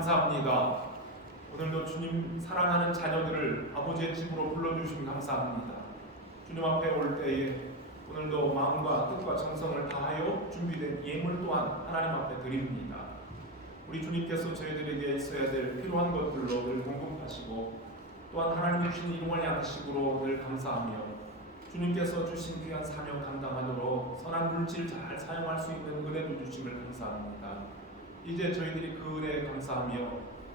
감사합니다. 오늘도 주님 사랑하는 자녀들을 아버지의 집으로 불러주심 감사합니다. 주님 앞에 올 때에 오늘도 마음과 뜻과 정성을 다하여 준비된 예물 또한 하나님 앞에 드립니다. 우리 주님께서 저희들에게 있어야 될 필요한 것들로 늘 공급하시고 또한 하나님이 주신 일용할 양식으로 늘 감사하며 주님께서 주신 귀한 사명 감당하도록 선한 물질 잘 사용할 수 있는 은혜도 주심을 감사합니다. 이제 저희들이 그 은혜에 감사하며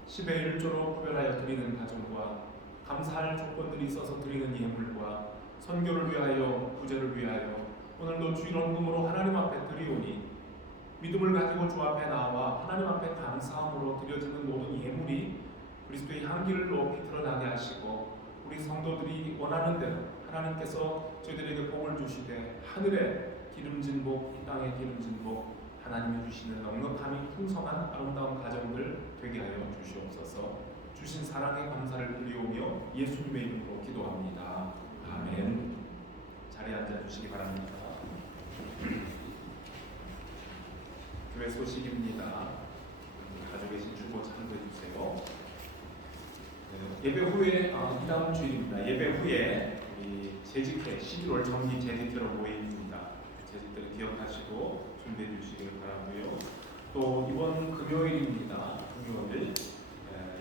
10의 1조로 구별하여 드리는 가정과 감사할 조건들이 있어서 드리는 예물과 선교를 위하여 구제를 위하여 오늘도 주일원금으로 하나님 앞에 드리오니 믿음을 가지고 주 앞에 나와 하나님 앞에 감사함으로 드려지는 모든 예물이 그리스도의 향기를 높이 드러나게 하시고 우리 성도들이 원하는 대로 하나님께서 저희들에게 복을 주시되 하늘의 기름진 복, 이 땅의 기름진 복 하나님이 주시는 넉넉함이 풍성한 아름다운 가정들 되게 하여 주시옵소서. 주신 사랑의 감사를 드리오며 예수님의 이름으로 기도합니다. 아멘. 자리에 앉아 주시기 바랍니다. 교회 소식입니다. 가지고 계신 주보 참고해 주세요. 예배 후에 이 다음 주일입니다. 예배 후에 우리 재직회 11월 정기 재직회로 모임입니다. 재직들을 기억하시고 준비해 주시길 바라고요. 또 이번 금요일입니다. 금요일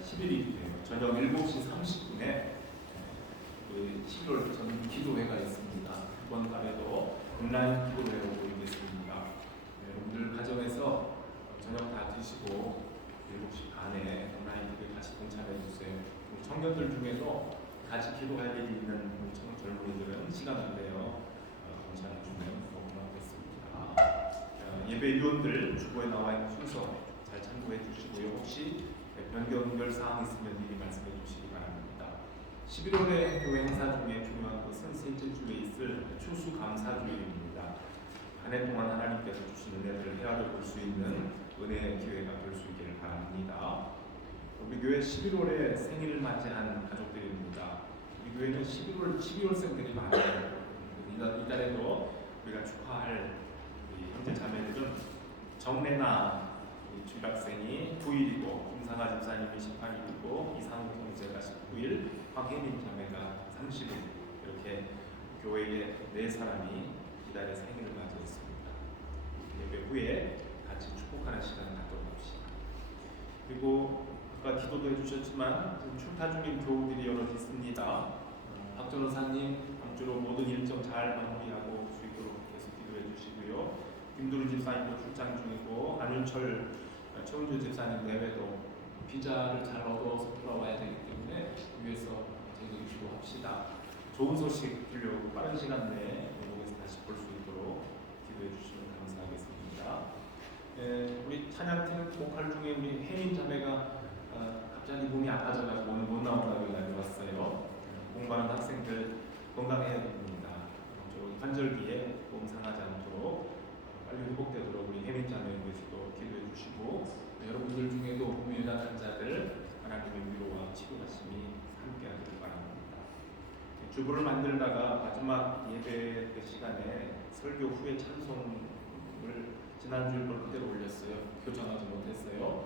11일이에요. 저녁 7시 30분에 11월 전 기도회가 있습니다. 이번 달에도 온라인 기도회로 모이겠습니다. 여러분들 가정에서 저녁 다 드시고 7시 반에 온라인 기도회 같이 동참해 주세요. 청년들 중에도 같이 기도할 일이 있는 젊은이들은 시간을 내어 동참해 주면 고맙겠습니다. 예배위원들 주보에 나와 있는 순서 잘 참고해 주시고요. 혹시 변경될 사항 있으면 미리 말씀해 주시기 바랍니다. 11월의 교회 행사 중에 중요한 것은 셋째 주에 있을 추수감사주일입니다. 한 해 동안 하나님께서 주신 은혜들을 헤아려 볼 수 있는 은혜의 기회가 될 수 있기를 바랍니다. 우리 교회 11월에 생일을 맞이한 가족들입니다. 우리 교회는 12월생들이 많아요. 이달에도 우리가 축하할 우리 형제 자매들은 정래나 주일학생이 9일이고 김상아 집사님이 18일이고 이상우 형제가 19일, 황혜민 자매가 30일 이렇게 교회에 4사람이 이달에 생일을 맞이했습니다. 예배 후에 같이 축복하는 시간을 가져봅시다. 그리고 아까 기도도 해주셨지만 지금 출타 중인 교우들이 여럿 있습니다. 박 전호사님 다음주로 모든 일정 잘 마무리하고 수 있도록 계속 기도해 주시고요. 김두루 집사님도 출장 중이고 안윤철 최은주 집사님 내외도 비자를 잘 얻어서 돌아와야 되기 때문에 위해서 저희들이 기도합시다. 좋은 소식 들려오고 빠른 시간 내에 영국에서 다시 볼 수 있도록 기도해 주시면 감사하겠습니다. 우리 찬양팀 보컬 중에 우리 혜민 자매가 갑자기 몸이 아파져가지고 오늘 못 나온다고 연락이 왔어요. 공부하는 학생들 건강해야 됩니다. 환절기에 몸 상하지 않도록 빨리 회복되도록 우리 혜민 자매에 대해서도 기도해 주시고 여러분들 중에도 몸이 연약한 자들 하나님의 위로와 치료하심이 함께하기를 바랍니다. 주보를 만들다가 마지막 예배 시간에 설교 후에 찬송을 지난주에 걸 그대로 올렸어요. 교정하지 못했어요.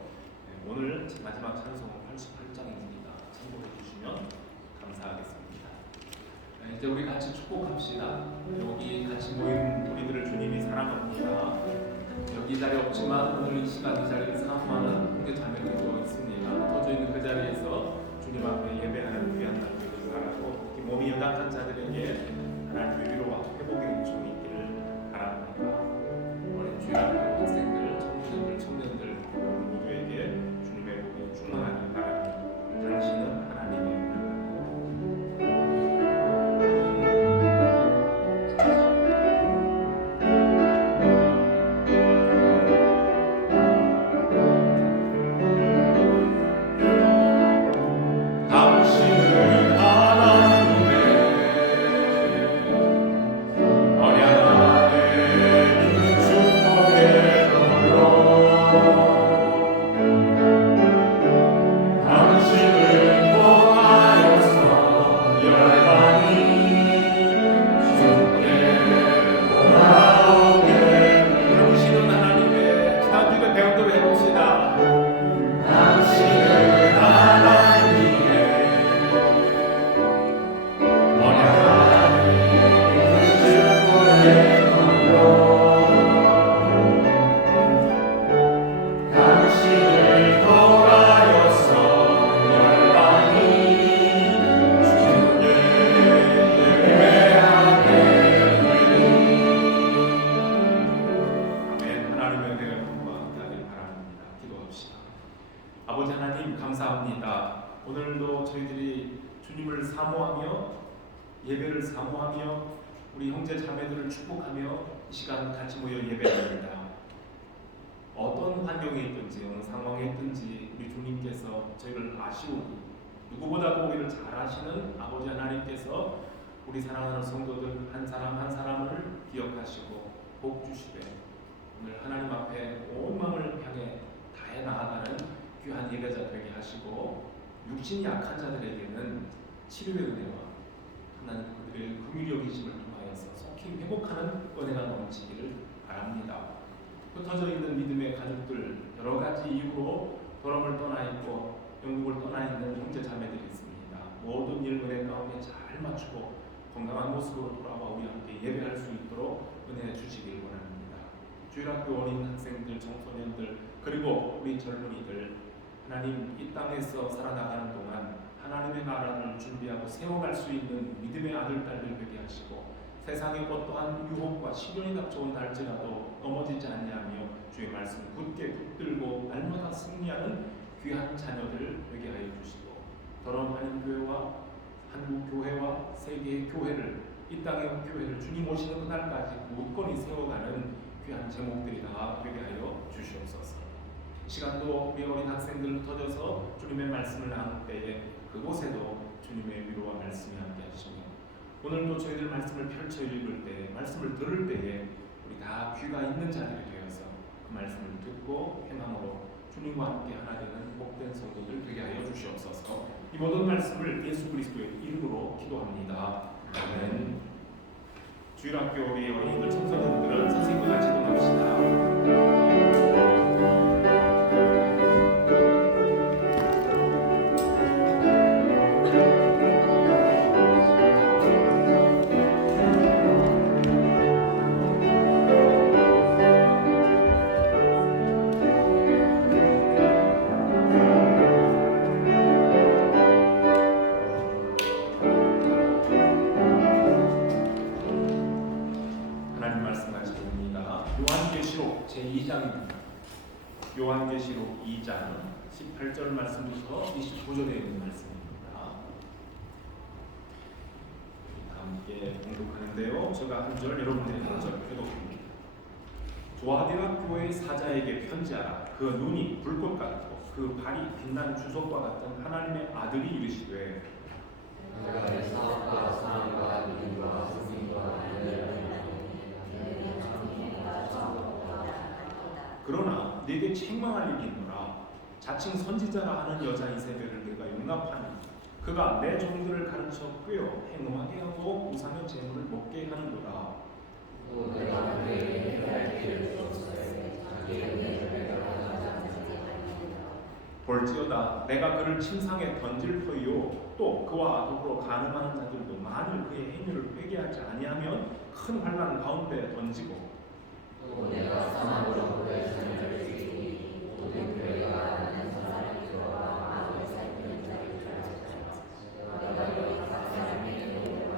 오늘 마지막 찬송은 88장입니다. 참고해 주시면 감사하겠습니다. 이제 우리 같이 축복합시다. 여기 같이 모인 우리들을 주님이 사랑합니다. 여기 이 자리에 없지만 오늘 이 시간 이 자리를 사모하는 형제 자매들도 있습니다. 터져 있는 그 자리에서 주님 앞에 예배하는 귀한 날 되기를 바라고 특히 몸이 연약한 자들에게 하나님의 위로와 회복의 은총이 있기를 바랍니다. 우리 주일학교 학생들, 청년들 모두에게 주님의 복이 충만하길 바랍니다. 당신은 하나님의 하나님 감사합니다. 오늘도 저희들이 주님을 사모하며 예배를 사모하며 우리 형제 자매들을 축복하며 이 시간 같이 모여 예배합니다. 어떤 환경에 있든지 어느 상황에 있든지 우리 주님께서 저희를 아시오니 누구보다도 우리를 잘 아시는 아버지 하나님께서 우리 사랑하는 성도들 한 사람 한 사람을 기억하시고 복 주시되 오늘 하나님 앞에 온 마음을 향해 다해 나아가는 귀한 예배자 되게 하시고 육신이 약한 자들에게는 치료의 은혜와 하나님 그들의 긍휼히 여기심을 통하여서 속히 회복하는 은혜가 넘치기를 바랍니다. 흩어져 있는 믿음의 가족들 여러 가지 이유로 돌아옴을 떠나 있고 영국을 떠나 있는 형제 자매들이 있습니다. 모든 일 은혜 가운데 잘 맞추고 건강한 모습으로 돌아와 우리 함께 예배할 수 있도록 은혜 주시길 원합니다. 주일학교 어린 학생들, 청소년들 그리고 우리 젊은이들 하나님 이 땅에서 살아나가는 동안 하나님의 나라를 준비하고 세워갈 수 있는 믿음의 아들, 딸들 되게 하시고 세상의 어떠한 유혹과 시련이 닥쳐온 날지라도 넘어지지 않냐며 주의 말씀 굳게 붙들고 날마다 승리하는 귀한 자녀들 되게 하여 주시고 더러운 한인교회와 한국교회와 세계의 교회를 이 땅의 교회를 주님 오시는 그날까지 굳건히 세워가는 귀한 제목들이 다 되게 하여 주시옵소서. 시간도 우리 어린 학생들 터져서 주님의 말씀을 나눌 때에 그곳에도 주님의 위로와 말씀이 함께 하시며 오늘도 저희들 말씀을 펼쳐 읽을 때 말씀을 들을 때에 우리 다 귀가 있는 자들이 되어서 그 말씀을 듣고 행함으로 주님과 함께 하나 되는 복된 성도들 되게 하여 주시옵소서. 이 모든 말씀을 예수 그리스도의 이름으로 기도합니다. 아멘. 주일학교 우리 어린이들 청소년들은 선생님과 같이 동합시다. 요한계시록 2장 18절 말씀부터 29절에 있는 말씀입니다. 다 함께 공독하는데요. 제가 한 절, 여러분들이 한 절 교독합니다. 두아디라 교회의 사자에게 편지하라. 그 눈이 불꽃 같고 그 발이 빛난 주석과 같은 하나님의 아들이 이르시되 내가 내 사업과 사랑과 믿음과 승리와 그러나 네게 책망할 일이 있노라. 자칭 선지자라 하는 여자 이세벨을 내가 용납하니 그가 내 종들을 가르쳐 꿰어 행음하게 하고 우상의 제물을 먹게 하는도다. 또 내가 그에게 해할 길을 주었으되 자기의 은혜를 볼지어다 내가 그를 침상에 던질 터이요 또 그와 더불어 간음하는 자들도 만일 그의 행위를 회개하지 아니하면 큰 환난 가운데 던지고 또 내가 사망으로 그의 자녀를 죽이니 모든 교회가 나는 사람이 들어와 마음을 살피는 자를 주었다. 내가 여기 각 사람의 교훈을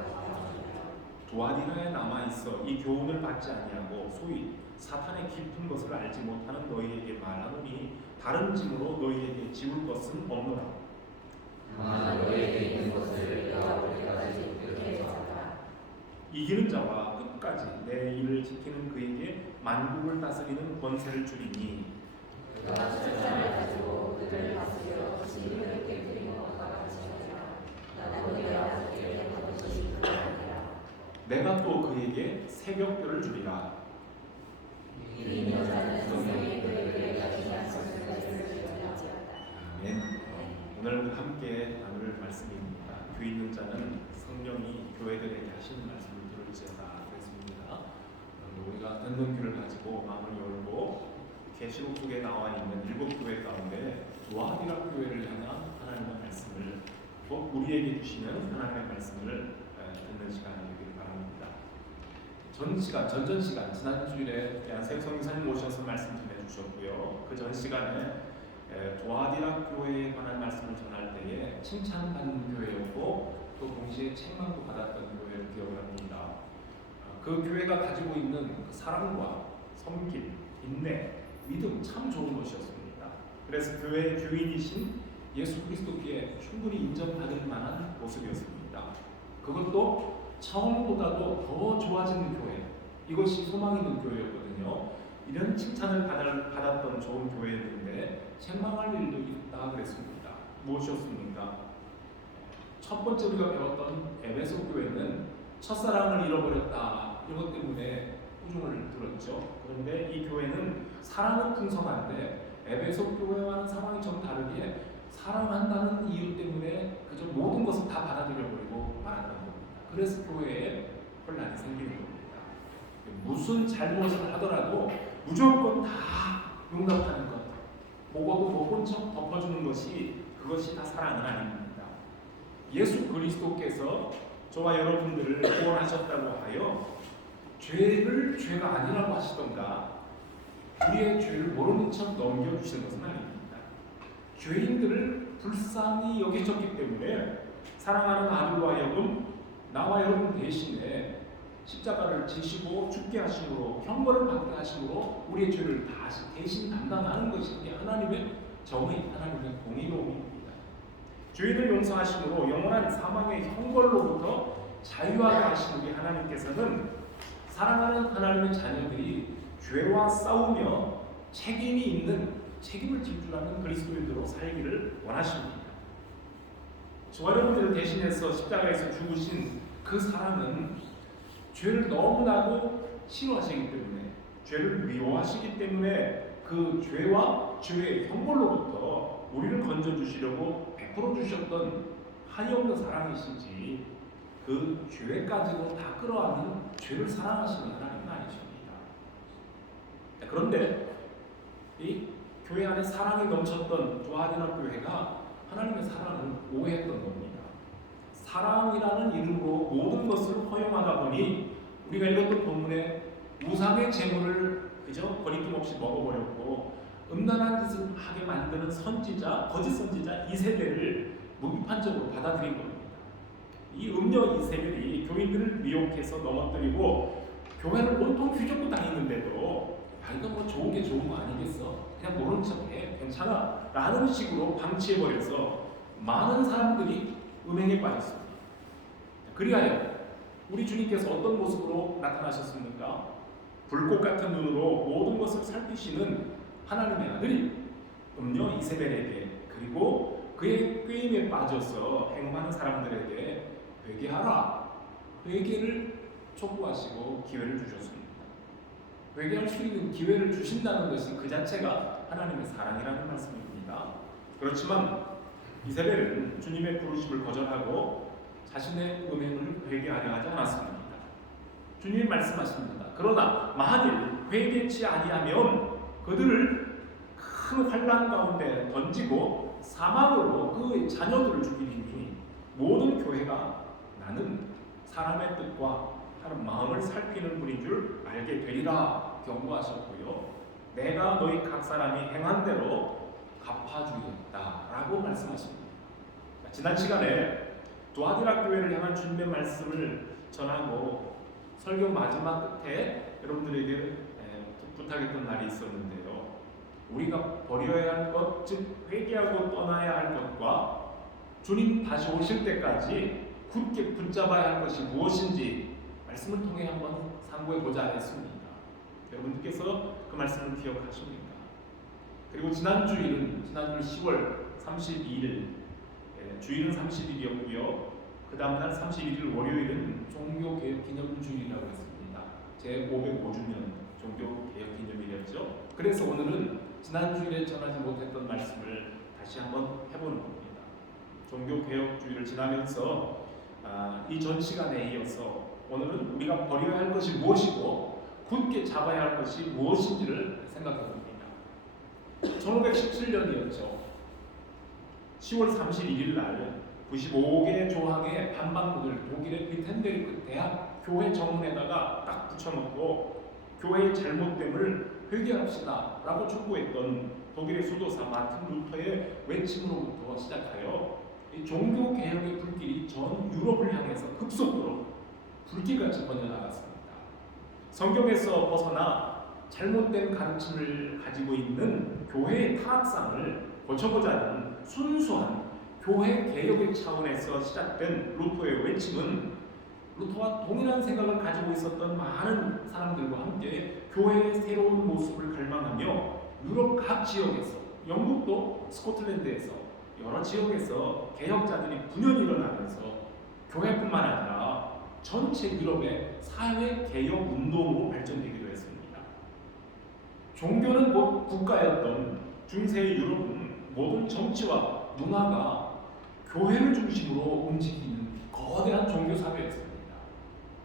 두아디라에 남아있어 이 교훈을 받지 아니하고 소위 사탄의 깊은 것을 알지 못하는 너희에게 말하노니 다른 짐으로 너희에게 지울 것은 없노라. 다만 너희에게 있는 것을 내가 올 때까지 그렇게 전하라. 이기는 자와 끝까지 내 일을 지키는 그에게 만국을 다스리는 권세를 주리니 그가 천사를 가지고 그들을 다스려 진리를 깨뜨린 것과 같이 하리라. 나도 내가 그에게 받은 것이 그러하니라. 내가 또 그에게 새벽별을 주리라. 이 여자는 성령의 그에게 가시한 것을 주었다. 아멘. 오늘 함께 나눌 말씀입니다. 귀 있는 자는 성령이 교회들에게 하시는 말씀을 들을지어다 그랬습니다. 우리가 듣는 귀를 가지고 마음을 열고 계시록 속에 나와 있는 7교회 가운데 두아디라 교회를 향한 하나님의 말씀을 꼭 우리에게 주시는 하나님의 말씀을 듣는 시간이 되기를 바랍니다. 전전 시간 지난 주일에 양세형 성교사님 오셔서 말씀 전해주셨고요. 그 전 시간에 두아디라 교회에 관한 말씀을 전할 때에 칭찬받는 교회였고 또 동시에 책망도 받았던 교회를 기억을 합니다. 그 교회가 가지고 있는 그 사랑과 섬김, 인내, 믿음 참 좋은 것이었습니다. 그래서 교회의 주인이신 예수 그리스도께 충분히 인정받을 만한 모습이었습니다. 그것도 처음보다도 더 좋아지는 교회, 이것이 소망 있는 교회였거든요. 이런 칭찬을 받았던 좋은 교회였는데 책망할 일도 있다 그랬습니다. 무엇이었습니까? 첫 번째 우리가 배웠던 에베소 교회는 첫사랑을 잃어버렸다, 이것 때문에 꾸중을 들었죠. 그런데 이 교회는 사랑은 풍성한데 에베소 교회와는 상황이 좀 다르게 사랑한다는 이유 때문에 그저 모든 것을 다 받아들여버리고 말았던 겁니다. 그래서 교회에 혼란이 생기는 겁니다. 무슨 잘못을 하더라도 무조건 다 용납하는 것, 보고도 못 본 척 덮어주는 것이, 그것이 다 사랑은 아닙니다. 예수 그리스도께서 저와 여러분들을 구원하셨다고 하여 죄를 죄가 아니라고 하시던가 우리의 죄를 모르는 척 넘겨주시는 것은 아닙니다. 죄인들을 불쌍히 여기셨기 때문에 사랑하는 아들로 하여금 나와 여러분 대신에 십자가를 지시고 죽게 하심으로, 형벌을 받게 하심으로 우리의 죄를 다시 대신 담당하는 것이 하나님의 정의, 하나님의 공의로움입니다. 죄인을 용서하심으로 영원한 사망의 형벌로부터 자유하게 하신 우리 하나님께서는 사랑하는 하나님의 자녀들이 죄와 싸우며 책임이 있는, 책임을 질 줄 아는 그리스도인으로 살기를 원하십니다. 저와 여러분들을 대신해서 십자가에서 죽으신 그 사랑은 죄를 너무나도 싫어하시기 때문에, 죄를 미워하시기 때문에 그 죄와 죄의 형벌로부터 우리를 건져주시려고 베풀어 주셨던 한이없는 사랑이시지, 그 죄까지도 다 끌어안는 죄를 사랑하시는 하나님은 아니십니다. 그런데 이 교회 안에 사랑이 넘쳤던 조아디나 교회가 하나님의 사랑을 오해했던 겁니다. 사랑이라는 이름으로 모든 것을 허용하다 보니 우리가 읽었던 본문에 우상의 재물을 그저 거리낌 없이 먹어버렸고 음란한 짓을 하게 만드는 선지자, 거짓 선지자 이세벨을 무비판적으로 받아들인 겁니다. 이 음녀 이세벨이 교인들을 미혹해서 넘어뜨리고 교회를 온통 휘젓고 다니는데도 이거 뭐 좋은 게 좋은 거 아니겠어? 그냥 모른 척해, 괜찮아 라는 식으로 방치해버려서 많은 사람들이 음행에 빠졌습니다. 그리하여 우리 주님께서 어떤 모습으로 나타나셨습니까? 불꽃 같은 눈으로 모든 것을 살피시는 하나님의 아들이 음녀 이세벨에게, 그리고 그의 꾀임에 빠져서 행동하는 사람들에게 회개하라, 회개를 촉구하시고 기회를 주셨습니다. 회개할 수 있는 기회를 주신다는 것이 그 자체가 하나님의 사랑이라는 말씀입니다. 그렇지만 이세벨은 주님의 부르심을 거절하고 자신의 음행을 회개하려 하지 않았습니다. 주님이 말씀하십니다. 그러나 만일 회개치 아니하면 그들을 큰 환난 가운데 던지고 사망으로 그 자녀들을 죽이리니 모든 교회가 나는 사람의 뜻과 하는 마음을 살피는 분인 줄 알게 되리라 경고하셨고요. 내가 너희 각 사람이 행한 대로 갚아주겠다라고 말씀하십니다. 지난 시간에 두아디라 교회를 향한 주님의 말씀을 전하고 설교 마지막 끝에 여러분들에게 부탁했던 날이 있었는데요. 우리가 버려야 할 것, 즉 회개하고 떠나야 할 것과 주님 다시 오실 때까지 굳게 붙잡아야 할 것이 무엇인지 말씀을 통해 한번 상고해 보자 했습니다. 여러분들께서 그 말씀을 기억하십니까? 그리고 지난 주일은 10월 32일, 주일은 30일이었고요. 그 다음날 31일 월요일은 종교개혁기념주일이라고 했습니다. 제505주년 종교개혁기념일이었죠. 그래서 오늘은 지난 주일에 전하지 못했던 말씀을 다시 한번 해보는 겁니다. 종교개혁주의를 지나면서 이전 시간에 이어서 오늘은 우리가 버려야 할 것이 무엇이고 굳게 잡아야 할 것이 무엇인지를 생각해 봅니다. 1517년이었죠. 10월 31일 날 95개 조항의 반박문을 독일의 비텐베르크 대학 교회 정문에다가 딱 붙여놓고 교회의 잘못됨을 회개합시다 라고 촉구했던 독일의 수도사 마틴 루터의 외침으로부터 시작하여 이 종교개혁의 불길이 전 유럽을 향해서 급속도로 불길같이 번져나갔습니다. 성경에서 벗어나 잘못된 가르침을 가지고 있는 교회의 타락상을 고쳐보자는 순수한 교회 개혁의 차원에서 시작된 루터의 외침은 루터와 동일한 생각을 가지고 있었던 많은 사람들과 함께 교회의 새로운 모습을 갈망하며 유럽 각 지역에서, 영국도 스코틀랜드에서 여러 지역에서 개혁자들이 분연히 일어나면서 교회뿐만 아니라 전체 유럽의 사회 개혁 운동으로 발전되기도 했습니다. 종교는 곧 국가였던 중세 유럽은 모든 정치와 문화가 교회를 중심으로 움직이는 거대한 종교 사회였습니다.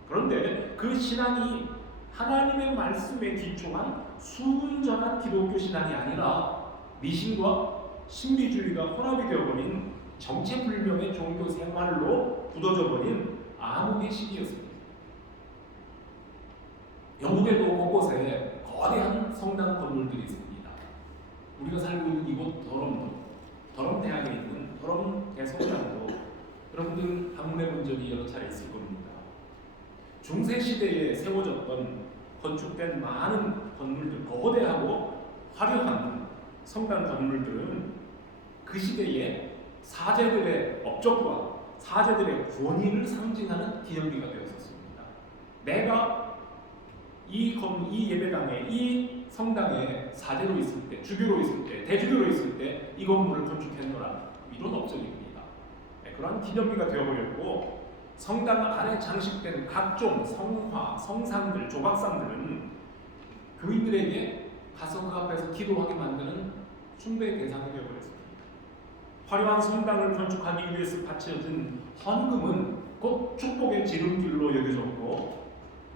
그런데 그 신앙이 하나님의 말씀에 기초한 순전한 기독교 신앙이 아니라 미신과 신비주의가 혼합이 되어버린 정체불명의 종교 생활로 굳어져 버린 암흑의 시기였습니다. 영국에도 곳곳에 거대한 성당 건물들이 있습니다. 우리가 살고 있는 이곳 더럼 대학에 있는 더럼 대성당도 여러분들 방문해 본 적이 여러 차례 있을 겁니다. 중세 시대에 세워졌던 건축된 많은 건물들, 거대하고 화려한 성당 건물들은 그 시대에 사제들의 업적과 사제들의 권위를 상징하는 기념비가 되었었습니다. 내가 이 예배당에, 이 성당에 사제로 있을 때, 주교로 있을 때, 대주교로 있을 때 이 건물을 건축했노라, 이런 업적입니다. 그러한 기념비가 되어버렸고, 성당 안에 장식된 각종 성화, 성상들, 조각상들은 교인들에게 가서 그 앞에서 기도하게 만드는 숭배의 대상이 되어버렸습니다. 화려한 성당을 건축하기 위해서 바쳐진 헌금은 곧 축복의 지름길로 여겨졌고,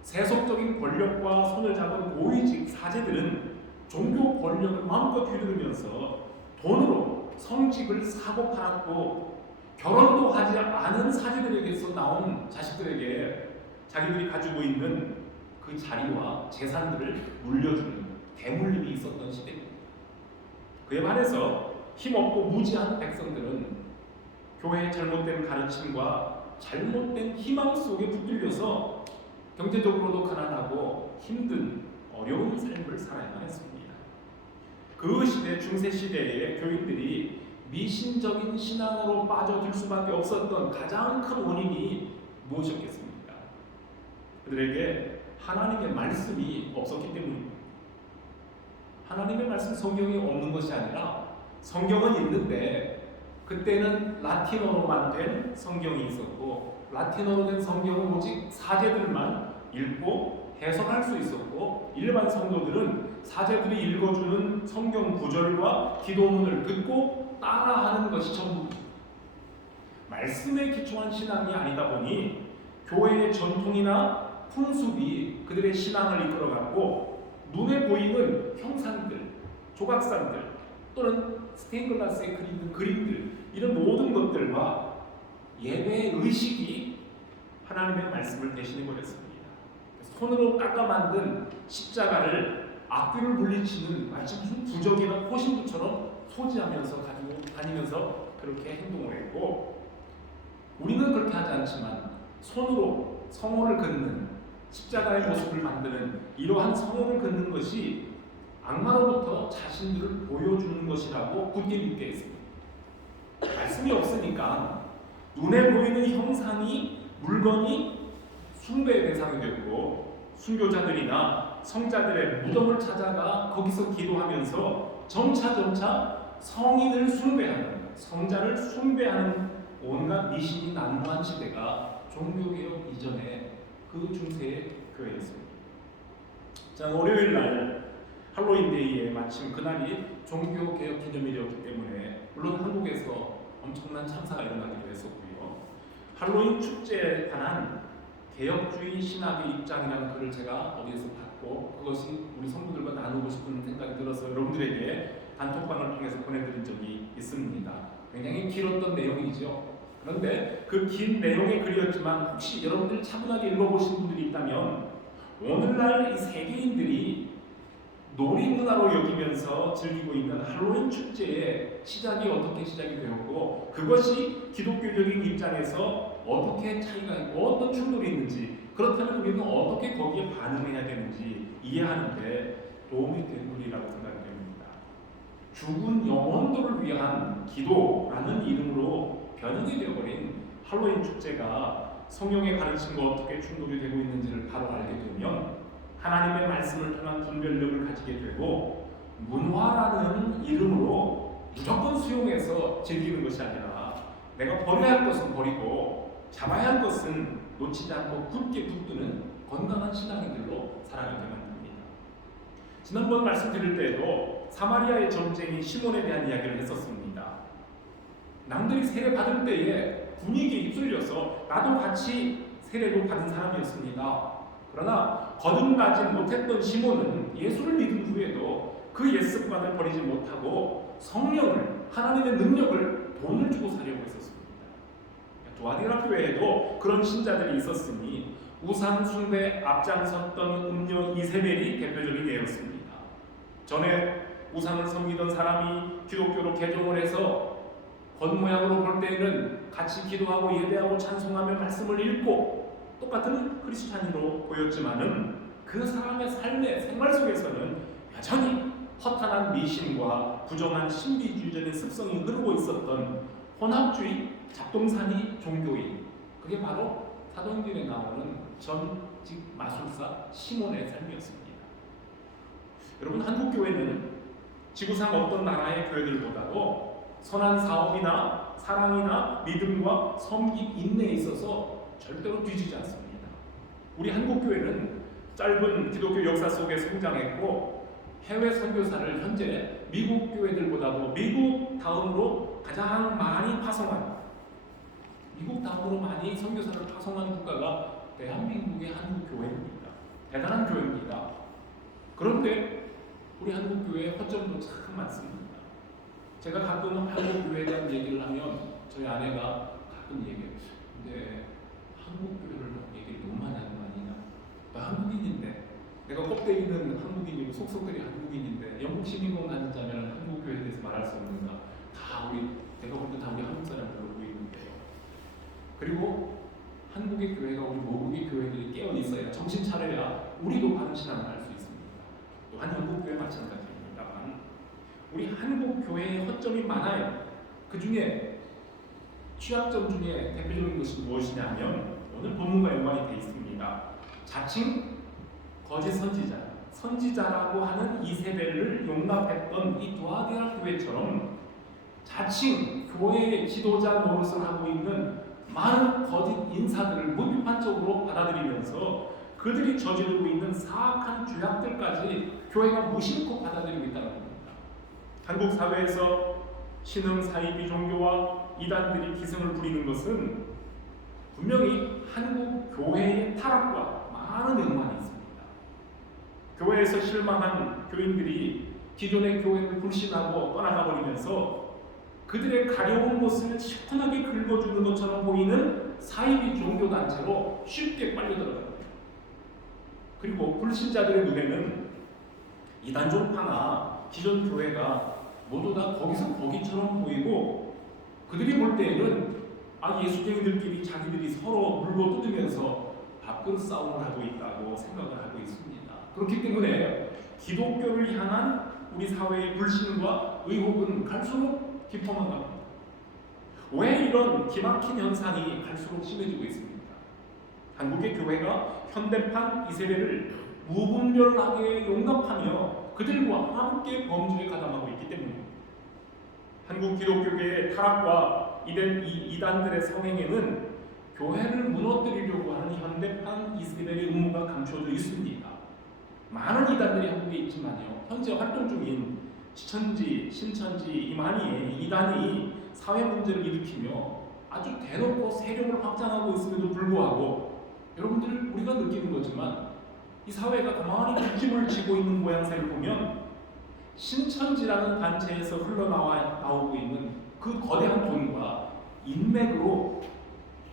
세속적인 권력과 손을 잡은 고위직 사제들은 종교 권력을 마음껏 휘두르면서 돈으로 성직을 사고 팔았고, 결혼도 하지 않은 사제들에게서 나온 자식들에게 자기들이 가지고 있는 그 자리와 재산들을 물려주는 대물림이 있었던 시대입니다. 그에 반해서 힘없고 무지한 백성들은 교회의 잘못된 가르침과 잘못된 희망 속에 붙들려서 경제적으로도 가난하고 힘든 어려운 삶을 살아야만 했습니다. 그 시대, 중세 시대의 교인들이 미신적인 신앙으로 빠져들 수밖에 없었던 가장 큰 원인이 무엇이었겠습니까? 그들에게 하나님의 말씀이 없었기 때문입니다. 하나님의 말씀, 성경이 없는 것이 아니라 성경은 있는데 그때는 라틴어로만 된 성경이 있었고, 라틴어로 된 성경은 오직 사제들만 읽고 해석할 수 있었고, 일반 성도들은 사제들이 읽어주는 성경 구절과 기도문을 듣고 따라하는 것이 전부입니다. 말씀에 기초한 신앙이 아니다 보니 교회의 전통이나 풍습이 그들의 신앙을 이끌어갔고, 눈에 보이는 형상들, 조각상들 또는 스테인글라스에 그리는 그림들, 이런 모든 것들과 예배의 의식이 하나님의 말씀을 대신해버렸습니다. 손으로 깎아 만든 십자가를 악귀를 물리치는 마치 무슨 부적이나 호신부처럼 소지하면서 가지고 다니면서 그렇게 행동을 했고, 우리는 그렇게 하지 않지만 손으로 성호를 긋는, 십자가의 모습을 만드는 이러한 성호를 긋는 것이 악마로부터 자신들을 보여주는 것이라고 굳게 믿게 했습니다. 말씀이 없으니까 눈에 보이는 형상이, 물건이 숭배의 대상이 됐고, 순교자들이나 성자들의 무덤을 찾아가 거기서 기도하면서 점차 성인을 숭배하는, 성자를 숭배하는 온갖 미신이 난무한 시대가 종교개혁 이전의 그 중세의 교회였습니다. 자, 월요일 날 할로윈데이에 마침 그날이 종교개혁 기념일이었기 때문에 물론 한국에서 엄청난 참사가 일어나기도 했었고요. 할로윈 축제에 관한 개혁주의 신학의 입장이라는 글을 제가 어디에서 봤고, 그것이 우리 성도들과 나누고 싶은 생각이 들어서 여러분들에게 단톡방을 통해서 보내드린 적이 있습니다. 굉장히 길었던 내용이죠. 그런데 그 긴 내용의 글이었지만 혹시 여러분들 차분하게 읽어보신 분들이 있다면, 오늘날 이 세계인들이 놀이문화로 여기면서 즐기고 있는 할로윈 축제의 시작이 어떻게 시작이 되었고, 그것이 기독교적인 입장에서 어떻게 차이가 있고 어떤 충돌이 있는지, 그렇다면 우리는 어떻게 거기에 반응해야 되는지 이해하는 데 도움이 된 글이라고 생각이 됩니다. 죽은 영혼들을 위한 기도라는 이름으로 변형이 되어버린 할로윈 축제가 성경의 가르침과 어떻게 충돌이 되고 있는지를 바로 알게 되면 하나님의 말씀을 통한 분별력을 가지게 되고 문화라는 이름으로 무조건 수용해서 즐기는 것이 아니라 내가 버려야 할 것은 버리고 잡아야 할 것은 놓치지 않고 굳게 붙드는 건강한 신앙인들로 살아가게 만듭니다. 지난번 말씀드릴 때에도 사마리아의 점쟁이 시몬에 대한 이야기를 했었습니다. 남들이 세례 받을 때에 분위기에 휩쓸려서 나도 같이 세례를 받은 사람이었습니다. 그러나 거듭나지 못했던 시몬은 예수를 믿은 후에도 그 옛 습관을 버리지 못하고 성령을, 하나님의 능력을 돈을 주고 사려고 했었습니다. 두아디라 교회에도 그런 신자들이 있었으니 우상 숭배 앞장섰던 음녀 이세벨이 대표적인 예였습니다. 전에 우상을 섬기던 사람이 기독교로 개종을 해서 겉모양으로 볼 때에는 같이 기도하고 예배하고 찬송하며 말씀을 읽고 똑같은 크리스찬으로 보였지만은 그 사람의 삶의 생활 속에서는 여전히 허탄한 미신과 부정한 신비주의적인 습성이 흐르고 있었던 혼합주의 잡동사니 종교인, 그게 바로 사도행전에 나오는 전직 마술사 시몬의 삶이었습니다. 여러분, 한국 교회는 지구상 어떤 나라의 교회들보다도 선한 사업이나 사랑이나 믿음과 섬김, 인내에 있어서 절대로 뒤지지 않습니다. 우리 한국 교회는 짧은 기독교 역사 속에 성장했고 해외 선교사를 현재 미국 교회들보다도 미국 다음으로 가장 많이 파송한, 미국 다음으로 많이 선교사를 파송한 국가가 대한민국의 한국 교회입니다. 대단한 교회입니다. 그런데 우리 한국 교회의 허점도 참 많습니다. 제가 가끔 한국 교회에 대한 얘기를 하면 저희 아내가 가끔 얘기해요. 근데 한국 교회를 얘기를 너무 많이 하는 거 아니냐? 나 한국인인데, 내가 껍데기는 한국인이고 속속들이 한국인인데 영국 시민권 가진 자면 한국 교회에 대해서 말할 수 없는가? 다 우리, 내가 볼 때 다 우리 한국 사람들로 보이는데요. 그리고 한국의 교회가 우리 모국의 교회들이 깨어 있어야, 정신 차려야 우리도 바른 신앙을 할 수 있습니다. 또한 한국 교회 마찬가지입니다만 우리 한국 교회의 허점이 많아요. 그 중에 취약점 중에 대표적인 것이 무엇이냐면 오늘 본문과 연관이 되어 있습니다. 자칭 거짓 선지자라고 하는 이세벨을 용납했던 이 두아디라 교회처럼 자칭 교회의 지도자 노릇을 하고 있는 많은 거짓 인사들을 무비판적으로 받아들이면서 그들이 저지르고 있는 사악한 죄악들까지 교회가 무심코 받아들이고 있다는 겁니다. 한국 사회에서 신흥 사이비 종교와 이단들이 기승을 부리는 것은 분명히 한국 교회의 타락과 많은 연관이 있습니다. 교회에서 실망한 교인들이 기존의 교회를 불신하고 떠나가 버리면서 그들의 가려운 것을 시원하게 긁어주는 것처럼 보이는 사이비 종교단체로 쉽게 빨려들어갑니다. 그리고 불신자들의 눈에는 이단종파나 기존 교회가 모두 다 거기서 거기처럼 보이고 그들이 볼 때에는 예수쟁이들끼리 자기들이 서로 물고 뜯으면서 밥그릇 싸움을 하고 있다고 생각을 하고 있습니다. 그렇기 때문에 기독교를 향한 우리 사회의 불신과 의혹은 갈수록 깊어만 갑니다. 왜 이런 기막힌 현상이 갈수록 심해지고 있습니까? 한국의 교회가 현대판 이세벨을 무분별하게 용납하며 그들과 함께 범죄에 가담하고 있기 때문입니다. 한국 기독교계의 타락과 이단들의 성행에는 교회를 무너뜨리려고 하는 현대판 이세벨의 음모가 감춰져 있습니다. 많은 이단들이 한국에 있지만요, 현재 활동 중인 시천지, 신천지, 이만희의 이단이 사회 문제를 일으키며 아주 대놓고 세력을 확장하고 있음에도 불구하고 여러분들, 우리가 느끼는 거지만 이 사회가 가만히 중심을 쥐고 있는 모양새를 보면 신천지라는 단체에서 흘러나오고 있는 그 거대한 돈과 인맥으로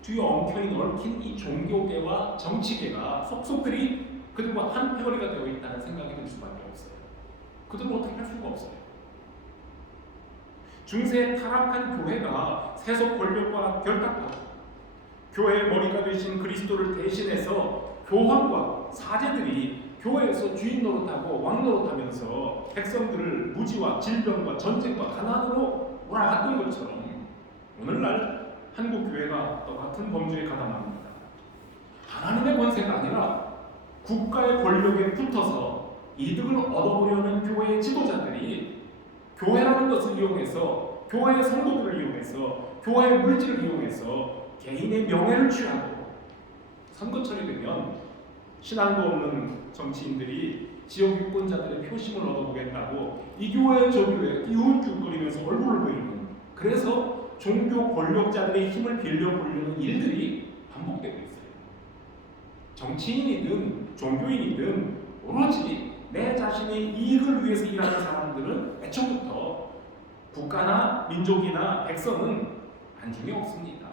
뒤에 엉켜있는 얽힌 이 종교계와 정치계가 속속들이 그들과 한 패거리가 되어 있다는 생각이 들 수밖에 없어요. 그들은 어떻게 할 수가 없어요. 중세 타락한 교회가 세속 권력과 결탁하고 교회의 머리가 되신 그리스도를 대신해서 교황과 사제들이 교회에서 주인 노릇하고 왕 노릇하면서 백성들을 무지와 질병과 전쟁과 가난으로 몰아갔던 것처럼 오늘날 한국 교회가 똑같은 범죄에 가담합니다. 하나님의 권세가 아니라 국가의 권력에 붙어서 이득을 얻어보려는 교회의 지도자들이 교회라는 것을 이용해서 교회의 성도들을 이용해서 교회의 물질을 이용해서 개인의 명예를 취하고 선거철이 되면 신앙도 없는 정치인들이 지역 유권자들의 표심을 얻어보겠다고 이 교회 저 교회 기웃기웃거리면서 얼굴을 보이는, 그래서 종교 권력자들의 힘을 빌려보려는 일들이 반복되고 있어요. 정치인이든 종교인이든 오로지 내 자신의 이익을 위해서 일하는 사람들은 애초부터 국가나 민족이나 백성은 안중에 없습니다.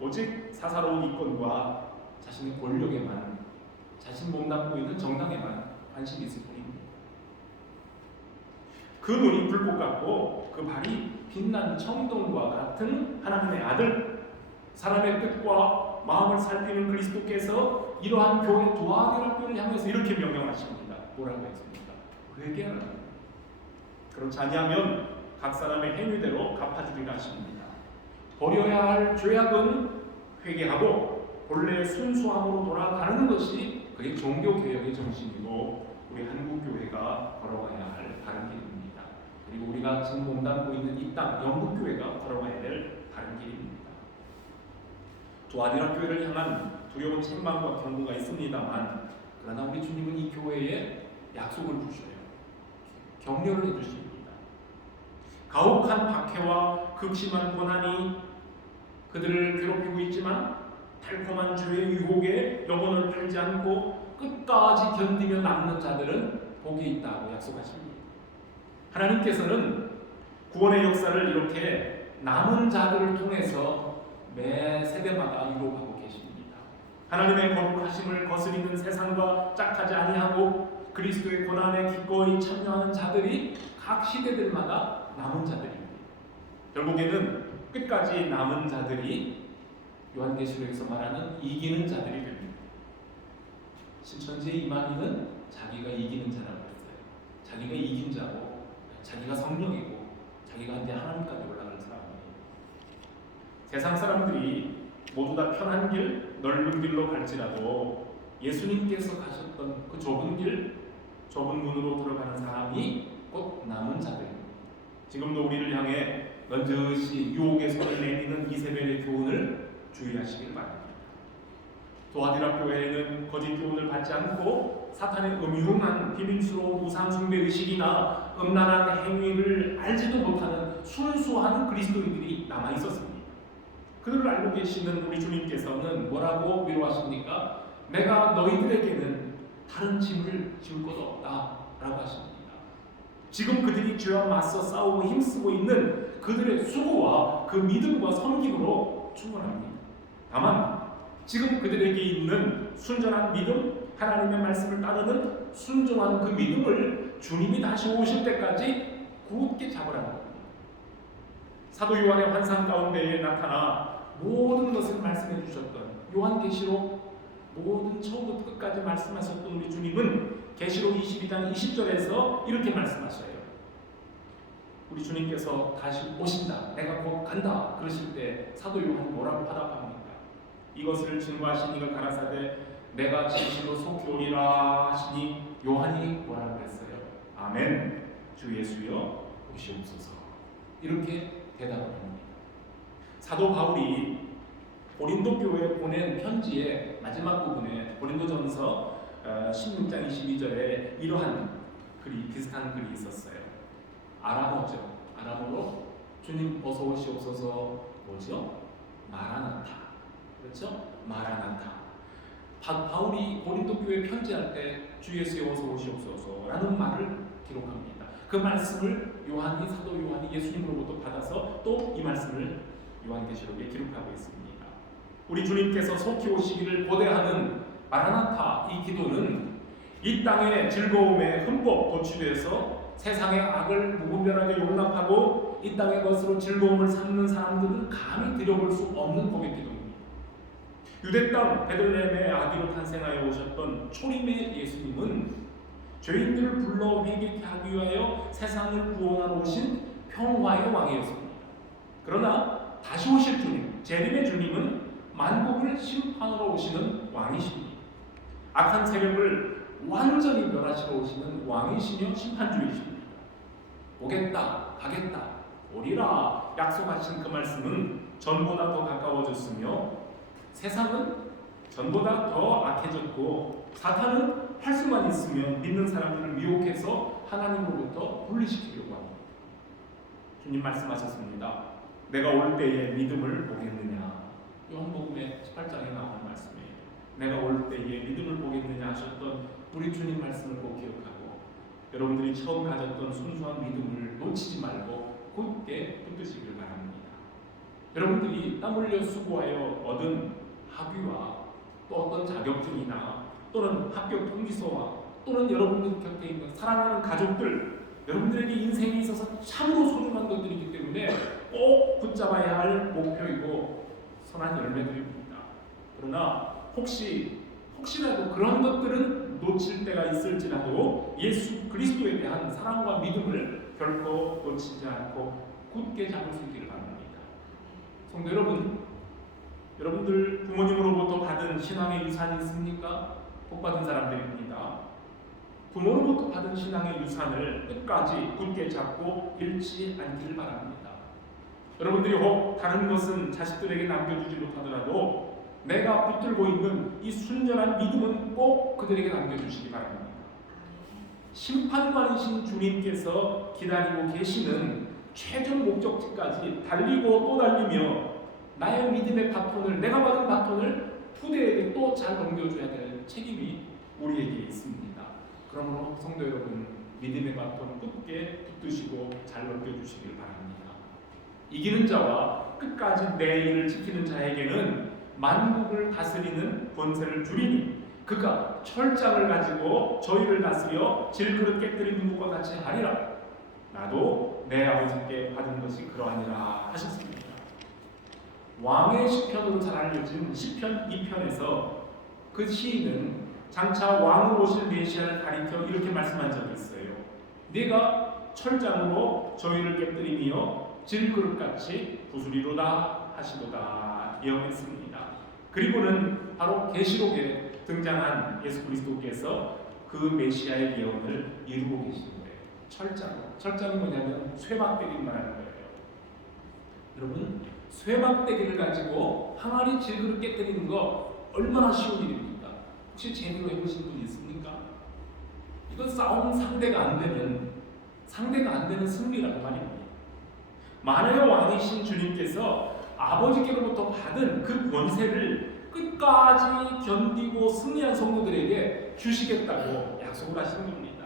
오직 사사로운 이권과 자신의 권력에만, 자신 몸담고 있는 정당에만 관심이 있을 뿐입니다. 그 눈이 불꽃 같고 그 발이 빛난 청동과 같은 하나님의 아들, 사람의 뜻과 마음을 살피는 그리스도께서 이러한 교회 도아디락교를 향해서 이렇게 명령하십니다. 뭐라고 했습니까? 회개하라. 그렇지 아니하면 각 사람의 행위대로 갚아주리라 하십니다. 버려야 할 죄악은 회개하고 본래의 순수함으로 돌아가는 것이 그게 종교개혁의 정신이고 우리 한국교회가 걸어가야 할 바른 길입니다. 그리고 우리가 지금 몸담고 있는 이 땅 영국교회가 걸어가야 될 바른 길입니다. 도아디락 교회를 향한 두려운 책망과 경고가 있습니다만, 그러나 우리 주님은 이 교회에 약속을 주셔요. 격려를 해주십니다. 가혹한 박해와 극심한 고난이 그들을 괴롭히고 있지만 달콤한 죄의 유혹에 영혼을 팔지 않고 끝까지 견디며 남는 자들은 복이 있다고 약속하십니다. 하나님께서는 구원의 역사를 이렇게 남은 자들을 통해서 매 세대마다 이루어가고 계십니다. 하나님의 거룩하심을 거스리는 세상과 짝하지 아니하고 그리스도의 고난에 기꺼이 참여하는 자들이 각 시대들마다 남은 자들입니다. 결국에는 끝까지 남은 자들이 요한계시록에서 말하는 이기는 자들이 됩니다. 신천지의 이만희는 자기가 이기는 자라고 했어요. 자기가 이긴 자고, 자기가 성령이고, 자기가 이제 하나님까지 올라가는 사람이에요. 세상 사람들이 모두 다 편한 길, 넓은 길로 갈지라도 예수님께서 가셨던 그 좁은 길, 좁은 문으로 들어가는 사람이 곧 남은 자들입니다. 지금도 우리를 향해 넌저시 유혹의 손을 내미는 이세벨의 교훈을 주의하시길 바랍니다. 도아디락 교회에는 거짓 교훈을 받지 않고 사탄의 음흉한 비밀스러운 우상 숭배 의식이나 음란한 행위를 알지도 못하는 순수한 그리스도인들이 남아 있었습니다. 그들을 알고 계시는 우리 주님께서는 뭐라고 위로하십니까? 내가 너희들에게는 다른 짐을 지울 것 없다라고 하십니다. 지금 그들이 죄와 맞서 싸우고 힘쓰고 있는 그들의 수고와 그 믿음과 섬김으로 충분합니다. 다만 지금 그들에게 있는 순전한 믿음, 하나님의 말씀을 따르는 순종한 그 믿음을 주님이 다시 오실 때까지 굳게 잡으라는 겁니다. 사도 요한의 환상 가운데에 나타나 모든 것을 말씀해 주셨던 요한계시록 모든 처음부터 끝까지 말씀하셨던 우리 주님은 계시록 22장 20절에서 이렇게 말씀하셔요. 우리 주님께서 다시 오신다, 내가 곧 간다 그러실 때 사도 요한이 뭐라고 화답합니까? 이것을 증거하신 이가 가라사대 내가 진실로 속히 오리라 하시니 요한이 뭐라고 했어요? 아멘, 주 예수여 오시옵소서. 이렇게 대답을 합니다. 사도 바울이 고린도 교회에 보낸 편지의 마지막 부분에 고린도전서 16장 22절에 이러한 글이, 비슷한 글이 있었어요. 아람어죠. 아람어로 주님 어서 오시옵소서 뭐죠? 마라나타. 그렇죠? 마라나타. 바울이 고린도 교회에 편지할 때 주 예수여 어서 오시옵소서라는 말을 기록합니다. 그 말씀을 요한이, 사도 요한이 예수님으로부터 받아서 또 이 말씀을 요한계시록에 기록하고 있습니다. 우리 주님께서 속히 오시기를 고대하는 마라나타, 이 기도는 이 땅의 즐거움에 흠뻑 도취돼서 세상의 악을 무분별하게 용납하고 이 땅의 것으로 즐거움을 삼는 사람들은 감히 드려볼 수 없는 고백 기도입니다. 유대 땅 베들레헴의 아기로 탄생하여 오셨던 초림의 예수님은 죄인들을 불러 회개케 하기 위하여 세상을 구원하러 오신 평화의 왕이었습니다. 그러나 다시 오실 주님, 재림의 주님은 만국을 심판하러 오시는 왕이십니다. 악한 세력을 완전히 멸하시러 오시는 왕이시며 심판주이십니다. 오겠다, 가겠다, 오리라 약속하신 그 말씀은 전보다 더 가까워졌으며 세상은 전보다 더 악해졌고 사탄은 할 수만 있으면 믿는 사람들을 미혹해서 하나님으로부터 분리시키려고 합니다. 주님 말씀하셨습니다. 내가 올 때에 믿음을 보겠느냐. 요한복음의 18장에 나오는 말씀이에요. 내가 올 때에 믿음을 보겠느냐 하셨던 우리 주님 말씀을 꼭 기억하고 여러분들이 처음 가졌던 순수한 믿음을 놓치지 말고 굳게 붙드시길 바랍니다. 여러분들이 땀 흘려 수고하여 얻은 학위와 또 어떤 자격증이나 또는 합격 통지서와 또는 여러분들 곁에 있는 사랑하는 가족들, 여러분들에게 인생에 있어서 참으로 소중한 것들이기 때문에 꼭 붙잡아야 할 목표이고 선한 열매들입니다. 그러나 혹시라도 그런 것들은 놓칠 때가 있을지라도 예수 그리스도에 대한 사랑과 믿음을 결코 놓치지 않고 굳게 잡을 수 있기를 바랍니다. 성도 여러분, 여러분들 부모님으로부터 받은 신앙의 유산이 있습니까? 복 받은 사람들입니다. 부모로부터 받은 신앙의 유산을 끝까지 굳게 잡고 잃지 않기를 바랍니다. 여러분들이 혹 다른 것은 자식들에게 남겨주지 못하더라도 내가 붙들고 있는 이 순전한 믿음은 꼭 그들에게 남겨주시기 바랍니다. 심판관이신 주님께서 기다리고 계시는 최종 목적지까지 달리고 또 달리며 나의 믿음의 바톤을, 내가 받은 바톤을 후대에게 또 잘 넘겨줘야 될 책임이 우리에게 있습니다. 그러므로 성도 여러분, 믿음의 바톤 굳게 붙드시고 잘 넘겨주시길 바랍니다. 이기는 자와 끝까지 내 일을 지키는 자에게는 만국을 다스리는 권세를 주리니 그가 철장을 가지고 저희를 다스려 질그릇 깨뜨리는 것과 같이 하리라. 나도 내 아버지께 받은 것이 그러하니라 하셨습니다. 왕의 시편으로 잘 알려진 시편 2편에서 그 시인은 장차 왕으로 오실 메시아를 가리켜 이렇게 말씀한 적이 있어요. 네가 철장으로 저희를 깨뜨리며 질그릇같이 부수리로다 하시도다 예언했습니다. 그리고는 바로 계시록에 등장한 예수 그리스도께서 그 메시아의 예언을 이루고 계신 거예요. 철장이 뭐냐면 쇠막대기를 말하는 거예요. 여러분, 쇠막대기를 가지고 항아리 질그릇 깨뜨리는 거 얼마나 쉬운 일입니까? 혹시 재미로 해보신 분 있습니까? 이건 싸움 상대가 안 되는 승리라고 말입니다. 만왕의 왕이신 주님께서 아버지께로부터 받은 그 권세를 끝까지 견디고 승리한 성도들에게 주시겠다고 약속을 하시는 겁니다.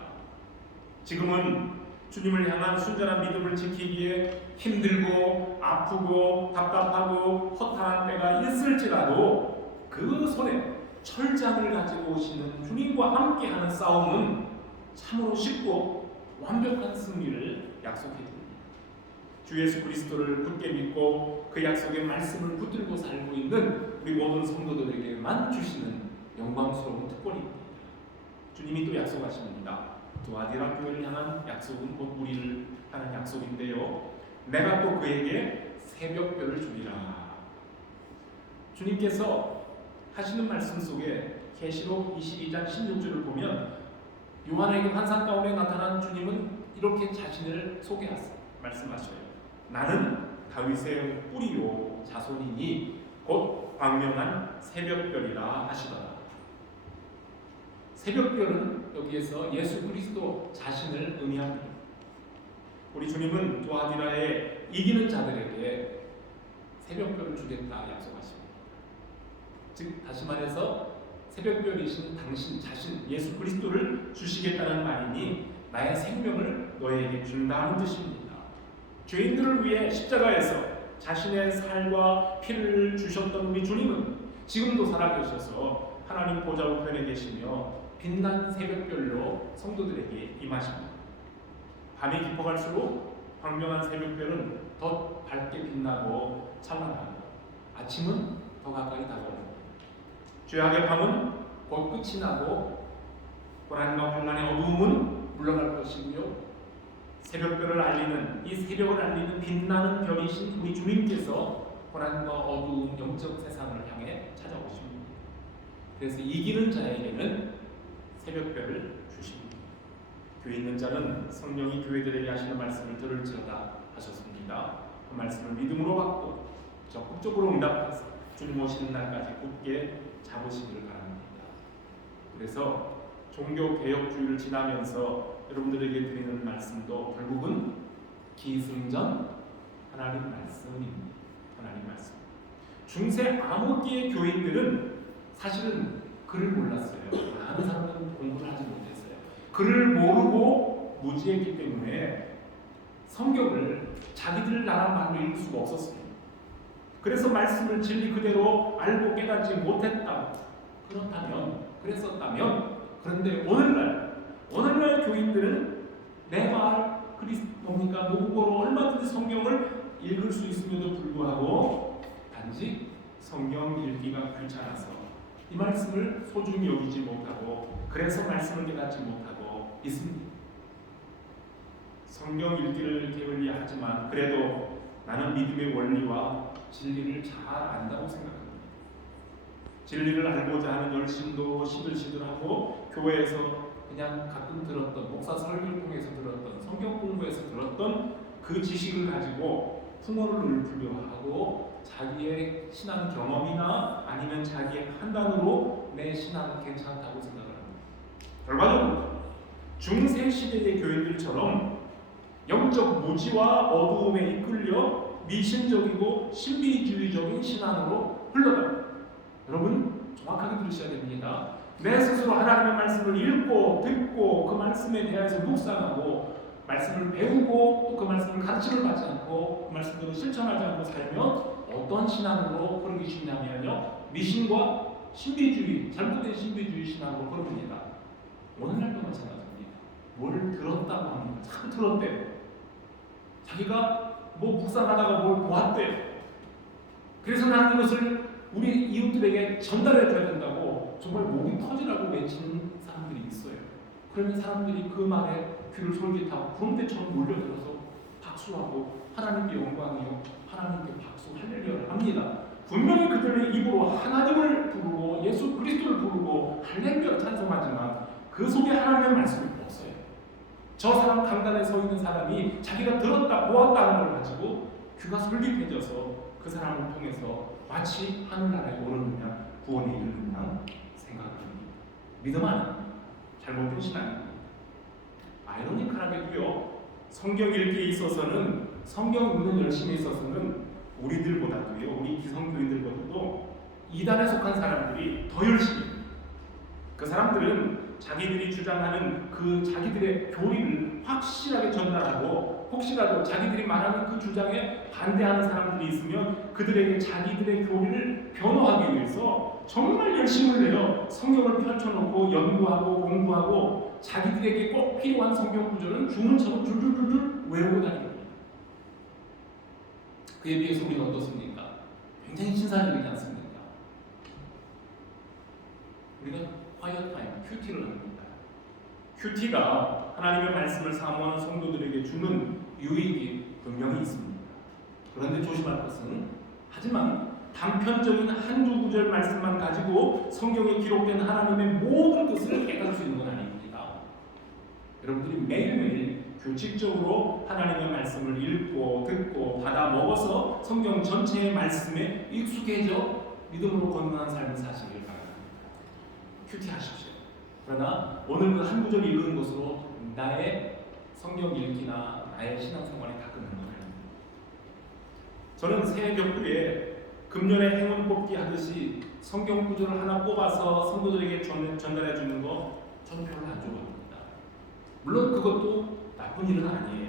지금은 주님을 향한 순전한 믿음을 지키기에 힘들고 아프고 답답하고 허탈한 때가 있을지라도 그 손에 철장을 가지고 오시는 주님과 함께하는 싸움은 참으로 쉽고 완벽한 승리를 약속해 줍니다. 주 예수 그리스도를 굳게 믿고 그 약속의 말씀을 붙들고 살고 있는 우리 모든 성도들에게만 주시는 영광스러운 특권입니다. 주님이 또 약속하십니다. 두아디라 교회를 향한 약속은 곧 우리를 하는 약속인데요. 내가 또 그에게 새벽별을 주리라. 주님께서 하시는 말씀 속에 계시록 22장 16절을 보면 요한에게 환상 가운데 나타난 주님은 이렇게 자신을 말씀하셔요. 나는 다윗의 뿌리요 자손이니 곧 광명한 새벽별이라 하시더라. 새벽별은 여기에서 예수 그리스도 자신을 의미합니다. 우리 주님은 두아디라에 이기는 자들에게 새벽별을 주겠다 약속하십니다. 즉 다시 말해서 새벽별이신 당신 자신 예수 그리스도를 주시겠다는 말이니 나의 생명을 너에게 준다는 뜻입니다. 죄인들을 위해 십자가에서 자신의 살과 피를 주셨던 우리 주님은 지금도 살아계셔서 하나님 보좌 우편에 계시며 빛난 새벽별로 성도들에게 임하십니다. 밤이 깊어갈수록 광명한 새벽별은 더 밝게 빛나고 찬란하고 아침은 더 가까이 다가옵니다. 죄악의 밤은 곧 끝이 나고 고난과 환난의 어두움은 물러갈 것이고요. 새벽별을 알리는 이 새벽을 알리는 빛나는 별이신 우리 주님께서 고난과 어두운 영적 세상을 향해 찾아오십니다. 그래서 이기는 자에게는 새벽별을 주십니다. 교회 있는 자는 성령이 교회들에게 하시는 말씀을 들을지어다 하셨습니다. 그 말씀을 믿음으로 받고 적극적으로 응답해서 주님 오시는 날까지 굳게 잡으시기를 바랍니다. 그래서 종교개혁주의를 지나면서 여러분들에게 드리는 말씀도 결국은 기승전 하나님 말씀입니다. 하나님 말씀. 중세 암흑기의 교인들은 사실은 글을 몰랐어요. 많은 사람들은 공부를 하지 못했어요. 글을 모르고 무지했기 때문에 성경을 자기들 나라 말로 읽을 수가 없었습니다. 그래서 말씀을 진리 그대로 알고 깨닫지 못했다. 그랬었다면 그런데 오늘날 교인들은 내 말 뭡니까 모국어로 얼마든지 성경을 읽을 수 있음에도 불구하고 단지 성경 읽기가 귀찮아서 이 말씀을 소중히 여기지 못하고 그래서 말씀을 깨닫지 못하고 있습니다. 성경 읽기를 게을리하지만 그래도 나는 믿음의 원리와 진리를 잘 안다고 생각합니다. 진리를 알고자 하는 열심도 시들시들하고 교회에서 그냥 가끔 들었던 목사 설교를 통해서 들었던 성경 공부에서 들었던 그 지식을 가지고 풍어를 불려하고 자기의 신앙 경험이나 아니면 자기의 판단으로 내 신앙은 괜찮다고 생각을 합니다. 결과적으로 중세 시대의 교인들처럼 영적 무지와 어두움에 이끌려 미신적이고 신비주의적인 신앙으로 흘러갑니다. 여러분 정확하게 들으셔야 됩니다. 내 스스로 하나님의 말씀을 읽고 듣고 그 말씀에 대해서 묵상하고 말씀을 배우고 또 그 말씀을 가르침을 받지 않고 그 말씀대로 실천하지 않고 살면 어떤 신앙으로 흐르기 쉽냐면요, 미신과 신비주의, 잘못된 신비주의 신앙으로 흐릅니다. 오늘날도 마찬가지입니다. 뭘 들었다고 합니다. 참 들었대요. 자기가 뭐 묵상하다가 뭘 보았대요. 그래서 나는 이것을 우리 이웃들에게 전달해줘야 된다고 정말 목이 터지라고 외치는 사람들이 있어요. 그러면 사람들이 그 말에 귀를 솔깃하고 구름대처럼 몰려들어서 박수하고 하나님께 영광이요 하나님께 박수 할렐루야를 합니다. 분명히 그들의 입으로 하나님을 부르고 예수 그리스도를 부르고 할렐루야 찬송하지만 그 속에 하나님의 말씀이 없어요. 저 사람 강단에 서 있는 사람이 자기가 들었다 보았다 하는 걸 가지고 귀가 솔깃해져서 그 사람을 통해서 마치 하늘나라에 오르느냐 구원에 이르느냐 생각합니다. 믿음 아닙니다. 잘못된 신앙입니다. 아이러니컬하게도요, 성경 읽기에 있어서는 성경 읽는 열심에 있어서는 우리들보다도요, 우리 기성교인들보다도 이단에 속한 사람들이 더 열심히, 그 사람들은 자기들이 주장하는 그 자기들의 교리를 확실하게 전달하고 혹시라도 자기들이 말하는 그 주장에 반대하는 사람들이 있으면 그들에게 자기들의 교리를 변호하기 위해서 정말 열심을 내어 성경을 펼쳐놓고 연구하고 공부하고 자기들에게 꼭 필요한 성경 구절은 주문처럼 줄줄줄줄 외우고 다닙니다. 그에 비해서 우리는 어떻습니까? 굉장히 신사적이지 않습니까? 우리가 화이어 타임, 큐티를 합니다. 큐티가 하나님의 말씀을 사모하는 성도들에게 주는 유익이 분명히 있습니다. 그런데 조심할 것은, 하지만 단편적인 한두 구절 말씀만 가지고 성경에 기록된 하나님의 모든 뜻을 깨달을 수 있는 건 아닙니다. 여러분들이 매일매일 규칙적으로 하나님의 말씀을 읽고 듣고 받아 먹어서 성경 전체의 말씀에 익숙해져 믿음으로 건강한 삶을 사시길 바랍니다. 큐티하십시오. 그러나 오늘 그 한 구절 읽은 것으로 나의 성경 읽기나 나의 신앙생활이 다 끝나는 거 아닙니다. 저는 새해 벽두에 금년에 행운 뽑기 하듯이 성경 구절을 하나 뽑아서 성도들에게 전달해 주는 거 저는 별로 안 좋아합니다. 물론 그것도 나쁜 일은 아니에요.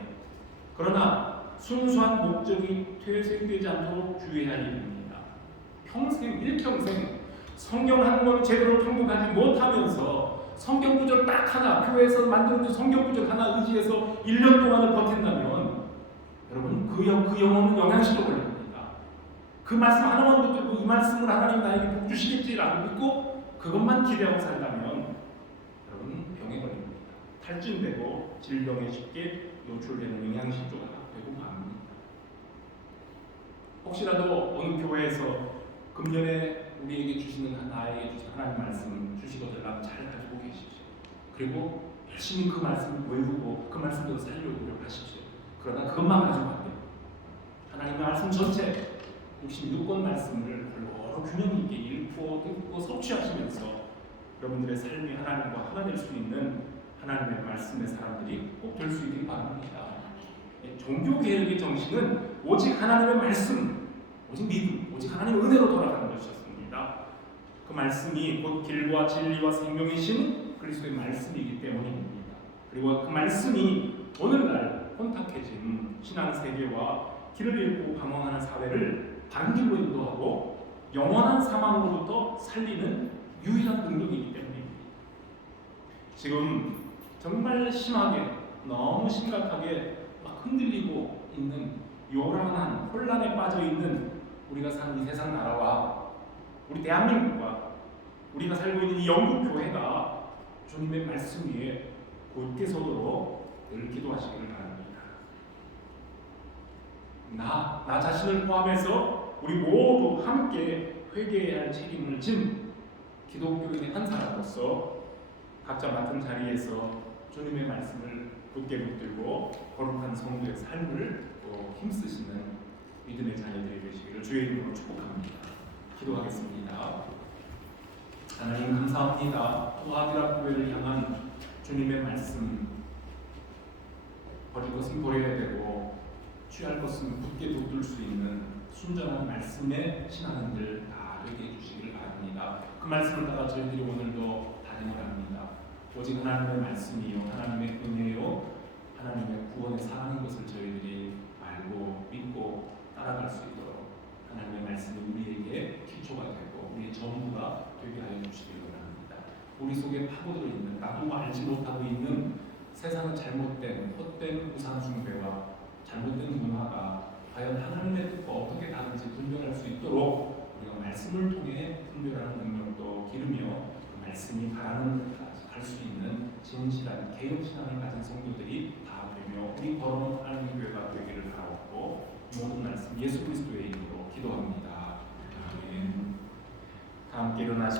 그러나 순수한 목적이 퇴색되지 않도록 주의할 일입니다. 평생, 일평생 성경 한 권 제대로 통독하지 못하면서 성경 구절 딱 하나, 교회에서 만들어진 성경 구절 하나 의지해서 1년 동안을 버틴다면 여러분 그 영혼은 영양실로 걸립니다. 그 말씀 하나만 붙들고 이 말씀을 하나님 나에게 복 주시겠지라고 믿고 그것만 기대하고 살다면 여러분 병에 걸립니다. 탈진되고 질병에 쉽게 노출되는 영양실조가 되고 맙니다. 혹시라도 어느 교회에서 금년에 우리에게 주시는 나에게 주신 하나님 말씀 주시거든 잘 가지고 계십시오. 그리고 열심히 그 말씀 외우고 그 말씀대로 살려고 노력하십시오. 그러나 그것만 가지고 안 돼요. 하나님의 말씀 전체 66권 말씀을 골고루 균형 있게 읽고 듣고 섭취하시면서 여러분들의 삶이 하나님과 하나 될 수 있는 하나님의 말씀의 사람들이 꼭 될 수 있길 바랍니다. 종교 개혁의 정신은 오직 하나님의 말씀, 오직 믿음, 오직 하나님의 은혜로 돌아가는 것이었습니다. 그 말씀이 곧 길과 진리와 생명이신 그리스도의 말씀이기 때문입니다. 그리고 그 말씀이 오늘날 혼탁해진 신앙 세계와 길을 잃고 방황하는 사회를 바른 길로 인도하고 영원한 사망으로부터 살리는 유일한 능력이기 때문입니다. 지금 정말 심하게 너무 심각하게 막 흔들리고 있는 요란한 혼란에 빠져 있는 우리가 사는 이 세상 나라와 우리 대한민국과 우리가 살고 있는 이 영국 교회가 주님의 말씀 위에 굳게 서도록 늘 기도하시기를 바랍니다. 나 자신을 포함해서 우리 모두 함께 회개해야 할 책임을 진 기독교인의 한 사람으로서 각자 맡은 자리에서 주님의 말씀을 굳게 붙들고 거룩한 성도의 삶을 또 힘쓰시는 믿음의 자녀들이 되시기를 주의 이름으로 축복합니다. 기도하겠습니다. 하나님 감사합니다. 또아디라 교회를 향한 주님의 말씀, 버릴 것은 버려야 되고 취할 것은 굳게 붙들 수 있는 순전한 말씀의 신앙인들 다 되게 해주시기를 바랍니다. 그 말씀을 따라 저희들이 오늘도 다짐합니다. 오직 하나님의 말씀이요, 하나님의 은혜요, 하나님의 구원의 사랑인 것을 저희들이 알고 믿고 따라갈 수 있도록 하나님의 말씀이 우리에게 기초가 되고 우리의 전부가 되게 하여 주시기를 바랍니다. 우리 속에 파고들어 있는 나도 알지 못하고 있는 세상은 잘못된 헛된 우상 숭배와 잘못된 문화가 과연 하나님의 뜻과 어떻게 다른지 분별할 수 있도록 우리가 말씀을 통해 분별하는 능력도 기르며 그 말씀이 바라는 데까지 갈 수 있는 진실한 개혁신앙을 가진 성도들이 다 되며 우리 걸어온 하나님의 교회가 되기를 바라옵고 모든 말씀 예수 그리스도의 이름으로 기도합니다. 아멘. 다 함께 일어나시